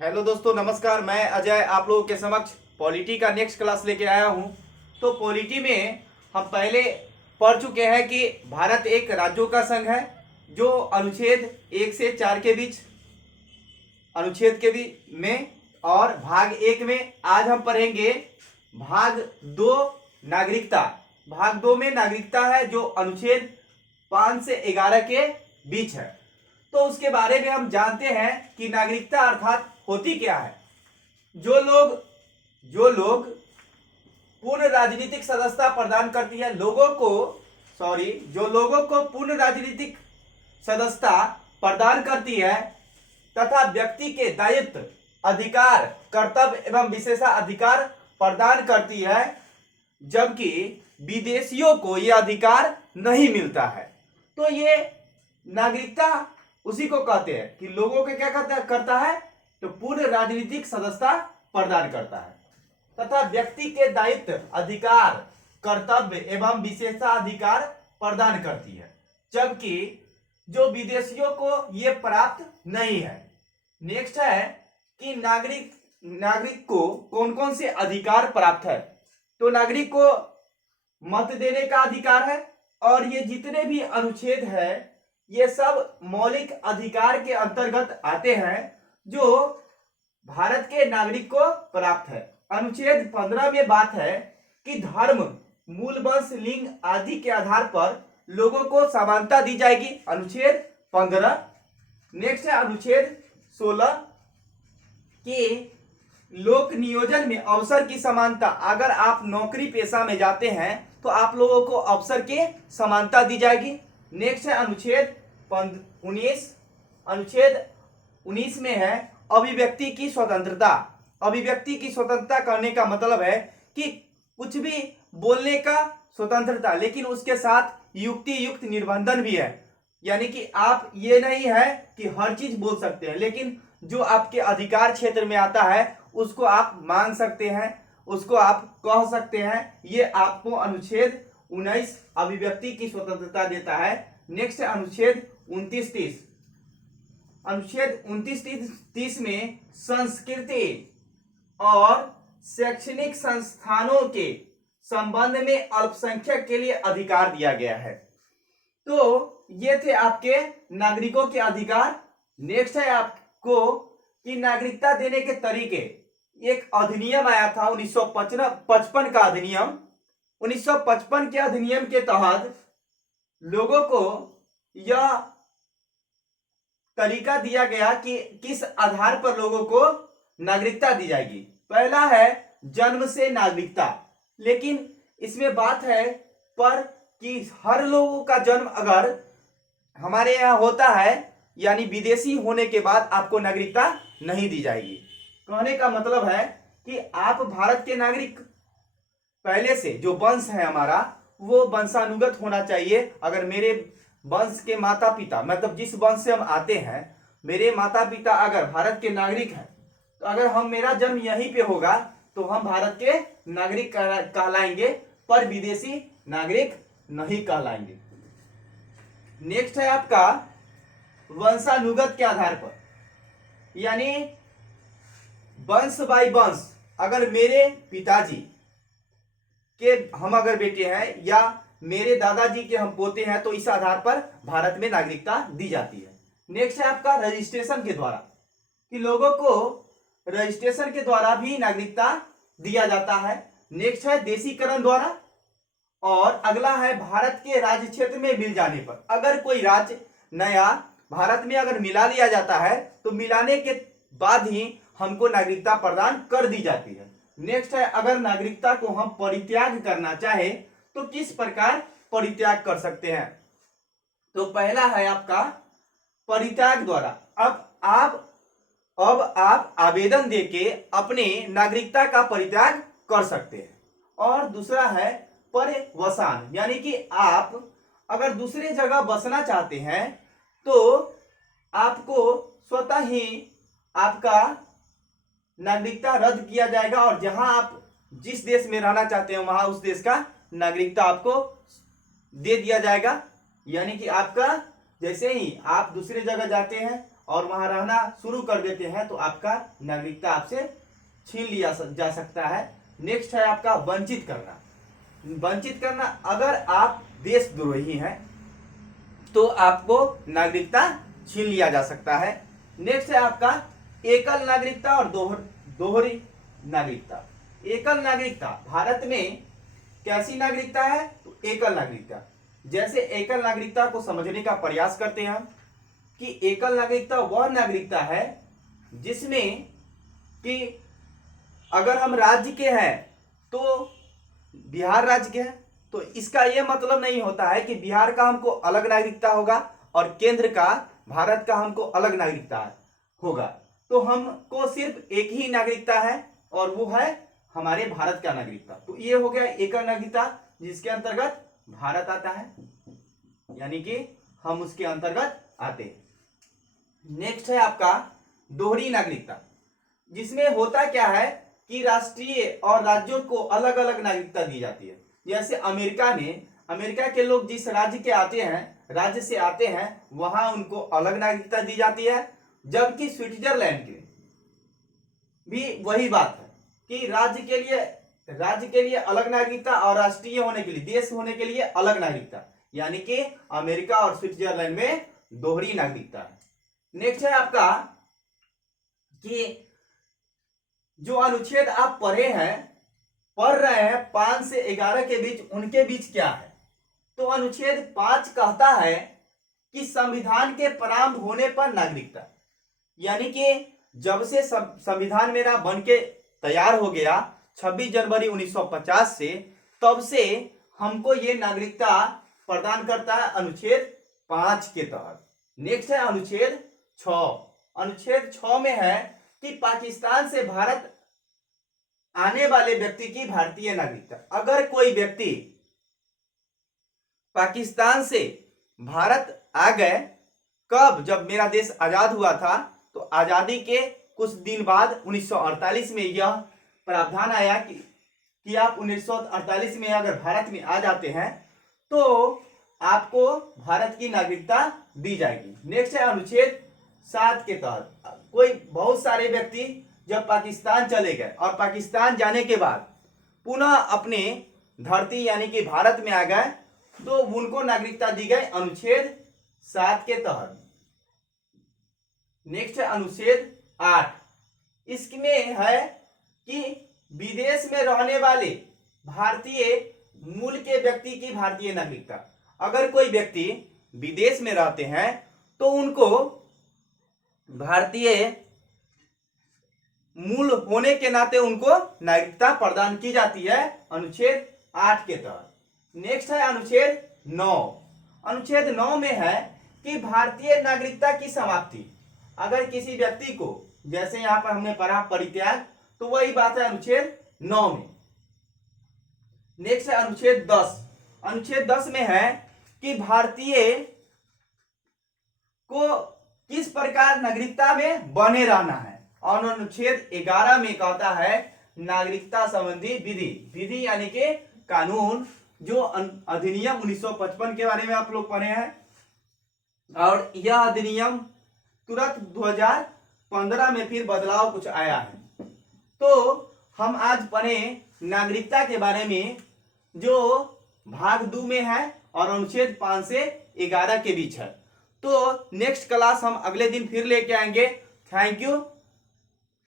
Hello दोस्तों, नमस्कार। मैं अजय आप लोगों के समक्ष पॉलिटी का नेक्स्ट क्लास लेके आया हूं। तो पॉलिटी में हम पहले पढ़ चुके हैं कि भारत एक राज्यों का संघ है, जो अनुच्छेद 1 से 4 के बीच अनुच्छेद के बीच में, और भाग 1 में आज हम पढ़ेंगे भाग 2 नागरिकता। भाग 2 में नागरिकता है, जो अनुच्छेद 5 से 11 के बीच है। तो उसके बारे में हम जानते हैं कि नागरिकता अर्थात होती क्या है। जो लोग पूर्ण राजनीतिक सदस्यता प्रदान करती है जो लोगों को पूर्ण राजनीतिक सदस्यता प्रदान करती है तथा व्यक्ति के दायित्व, अधिकार, कर्तव्य एवं विशेषाधिकार प्रदान करती है, जबकि विदेशियों को यह अधिकार नहीं मिलता है। तो ये नागरिकता उसी को कहते हैं कि लोगों के क्या करता है, तो पूर्ण राजनीतिक सदस्यता प्रदान करता है तथा व्यक्ति के दायित्व, अधिकार, कर्तव्य एवं विशेषाधिकार प्रदान करती है, जबकि जो विदेशियों को ये प्राप्त नहीं है। नेक्स्ट है कि नागरिक को कौन कौन से अधिकार प्राप्त है। तो नागरिक को मत देने का अधिकार है, और ये जितने भी अनुच्छेद है ये सब मौलिक अधिकार के अंतर्गत आते हैं, जो भारत के नागरिक को प्राप्त है। अनुच्छेद 15 में बात है कि धर्म, मूल वंश, लिंग आदि के आधार पर लोगों को समानता दी जाएगी, अनुच्छेद 15। नेक्स्ट है अनुच्छेद 16 कि लोक नियोजन में अवसर की समानता। अगर आप नौकरी पेशा में जाते हैं तो आप लोगों को अवसर की समानता दी जाएगी। नेक्स्ट है अनुच्छेद 19। अनुच्छेद 19 में है अभिव्यक्ति की स्वतंत्रता। अभिव्यक्ति की स्वतंत्रता करने का मतलब है कि कुछ भी बोलने का स्वतंत्रता, लेकिन उसके साथ युक्ति युक्त निर्बंधन भी है। यानी कि आप ये नहीं है कि हर चीज बोल सकते हैं, लेकिन जो आपके अधिकार क्षेत्र में आता है उसको आप मांग सकते हैं, उसको आप कह सकते हैं। ये आपको अनुच्छेद 19 अभिव्यक्ति की स्वतंत्रता देता है। नेक्स्ट है अनुच्छेद 29-30। अनुच्छेद 29-30 में संस्कृति और शैक्षणिक संस्थानों के संबंध में अल्पसंख्यक के लिए अधिकार दिया गया है। तो ये थे आपके नागरिकों के अधिकार। नेक्स्ट है आपको कि नागरिकता देने के तरीके। एक अधिनियम आया था 1955 का अधिनियम। 1955 के अधिनियम के तहत लोगों को यह तरीका दिया गया कि किस आधार पर लोगों को नागरिकता दी जाएगी। पहला है जन्म से नागरिकता, लेकिन इसमें बात है पर कि हर लोगों का जन्म अगर हमारे यहाँ होता है, यानी विदेशी होने के बाद आपको नागरिकता नहीं दी जाएगी। कहने का मतलब है कि आप भारत के नागरिक पहले से जो वंश है हमारा, वो वंशानुगत होना चाहिए। अगर मेरे वंश के माता पिता, मतलब जिस वंश से हम आते हैं, मेरे माता पिता अगर भारत के नागरिक हैं, तो अगर मेरा जन्म यहीं पे होगा तो हम भारत के नागरिक कहलाएंगे, पर विदेशी नागरिक नहीं कहलाएंगे। नेक्स्ट है आपका वंशानुगत के आधार पर, यानी वंश बाई वंश। अगर मेरे पिताजी के हम अगर बेटे हैं या मेरे दादाजी के हम पोते हैं, तो इस आधार पर भारत में नागरिकता दी जाती है। नेक्स्ट है आपका रजिस्ट्रेशन के द्वारा, कि लोगों को रजिस्ट्रेशन के द्वारा भी नागरिकता दिया जाता है। नेक्स्ट है देशीकरण द्वारा, और अगला है भारत के राज्य क्षेत्र में मिल जाने पर। अगर कोई राज्य नया भारत में अगर मिला लिया जाता है तो मिलाने के बाद ही हमको नागरिकता प्रदान कर दी जाती है। नेक्स्ट है अगर नागरिकता को हम परित्याग करना चाहे तो किस प्रकार परित्याग कर सकते हैं। तो पहला है आपका परित्याग द्वारा। अब आप आवेदन देके अपने नागरिकता का परित्याग कर सकते हैं। और दूसरा है परवसान, यानी कि आप अगर दूसरे जगह बसना चाहते हैं तो आपको स्वतः ही आपका नागरिकता रद्द किया जाएगा, और जहां आप जिस देश में रहना चाहते हैं वहां उस देश का नागरिकता आपको दे दिया जाएगा। यानी कि आपका जैसे ही आप दूसरे जगह जाते हैं और वहां रहना शुरू कर देते हैं तो आपका नागरिकता आपसे छीन लिया जा सकता है। नेक्स्ट है आपका वंचित करना। वंचित करना, अगर आप देशद्रोही हैं तो आपको नागरिकता छीन लिया जा सकता है। नेक्स्ट है आपका एकल नागरिकता और दोहरी नागरिकता। एकल नागरिकता भारत में कैसी नागरिकता है? तो एकल नागरिकता। जैसे एकल नागरिकता को समझने का प्रयास करते हैं हम कि एकल नागरिकता वह नागरिकता है जिसमें कि अगर हम राज्य के हैं तो बिहार राज्य के हैं तो इसका यह मतलब नहीं होता है कि बिहार का हमको अलग नागरिकता होगा और केंद्र का, भारत का हमको अलग नागरिकता होगा। तो हमको सिर्फ एक ही नागरिकता है और वो है हमारे भारत का नागरिकता। तो ये हो गया एकल नागरिकता जिसके अंतर्गत भारत आता है, यानी कि हम उसके अंतर्गत आते हैं। नेक्स्ट है आपका दोहरी नागरिकता, जिसमें होता क्या है कि राष्ट्रीय और राज्यों को अलग अलग नागरिकता दी जाती है। जैसे अमेरिका में, अमेरिका के लोग जिस राज्य के आते हैं, राज्य से आते हैं, वहां उनको अलग नागरिकता दी जाती है। जबकि स्विट्जरलैंड के भी वही बात है कि राज्य के लिए अलग नागरिकता और राष्ट्रीय होने के लिए, देश होने के लिए अलग नागरिकता, यानी कि अमेरिका और स्विट्जरलैंड में दोहरी नागरिकता है। नेक्स्ट है आपका कि जो अनुच्छेद आप पढ़ रहे हैं 5 से 11 के बीच, उनके बीच क्या है? तो अनुच्छेद 5 कहता है कि संविधान के प्रारंभ होने पर नागरिकता, यानी कि जब से संविधान मेरा बन के तैयार हो गया 26 जनवरी 1950 से, तब से हमको ये नागरिकता प्रदान करता है अनुच्छेद 5 के तहत। नेक्स्ट है अनुच्छेद 6। अनुच्छेद 6 में है कि पाकिस्तान से भारत आने वाले व्यक्ति की भारतीय नागरिकता। अगर कोई व्यक्ति पाकिस्तान से भारत आ गए, कब? जब मेरा देश आजाद हुआ था, तो आजादी के कुछ दिन बाद 1948 में यह प्रावधान आया कि आप 1948 में अगर भारत में आ जाते हैं तो आपको भारत की नागरिकता दी जाएगी। नेक्स्ट है अनुच्छेद 7 के तहत कोई बहुत सारे व्यक्ति जब पाकिस्तान चले गए और पाकिस्तान जाने के बाद पुनः अपने धरती यानी कि भारत में आ गए, तो उनको नागरिकता दी गई अनुच्छेद 7 के तहत। नेक्स्ट है अनुच्छेद 8। इसमें है कि विदेश में रहने वाले भारतीय मूल के व्यक्ति की भारतीय नागरिकता। अगर कोई व्यक्ति विदेश में रहते हैं तो उनको भारतीय मूल होने के नाते उनको नागरिकता प्रदान की जाती है अनुच्छेद 8 के तहत। नेक्स्ट है अनुच्छेद 9। अनुच्छेद 9 में है कि भारतीय नागरिकता की समाप्ति, अगर किसी व्यक्ति को, जैसे यहां पर हमने पढ़ा परित्याग, तो वही बात है अनुच्छेद 9 में। नेक्स्ट है अनुच्छेद 10। अनुच्छेद 10 में है कि भारतीय को किस प्रकार नागरिकता में बने रहना है। और अनुच्छेद 11 में कहता है नागरिकता संबंधी विधि यानी कि कानून, जो अधिनियम 1955 के बारे में आप लोग पढ़े हैं, और यह अधिनियम तुरंत 2015 में फिर बदलाव कुछ आया है। तो हम आज पढ़े नागरिकता के बारे में जो भाग 2 में है और अनुच्छेद 5 से 11 के बीच है। तो नेक्स्ट क्लास हम अगले दिन फिर लेके आएंगे। Thank you.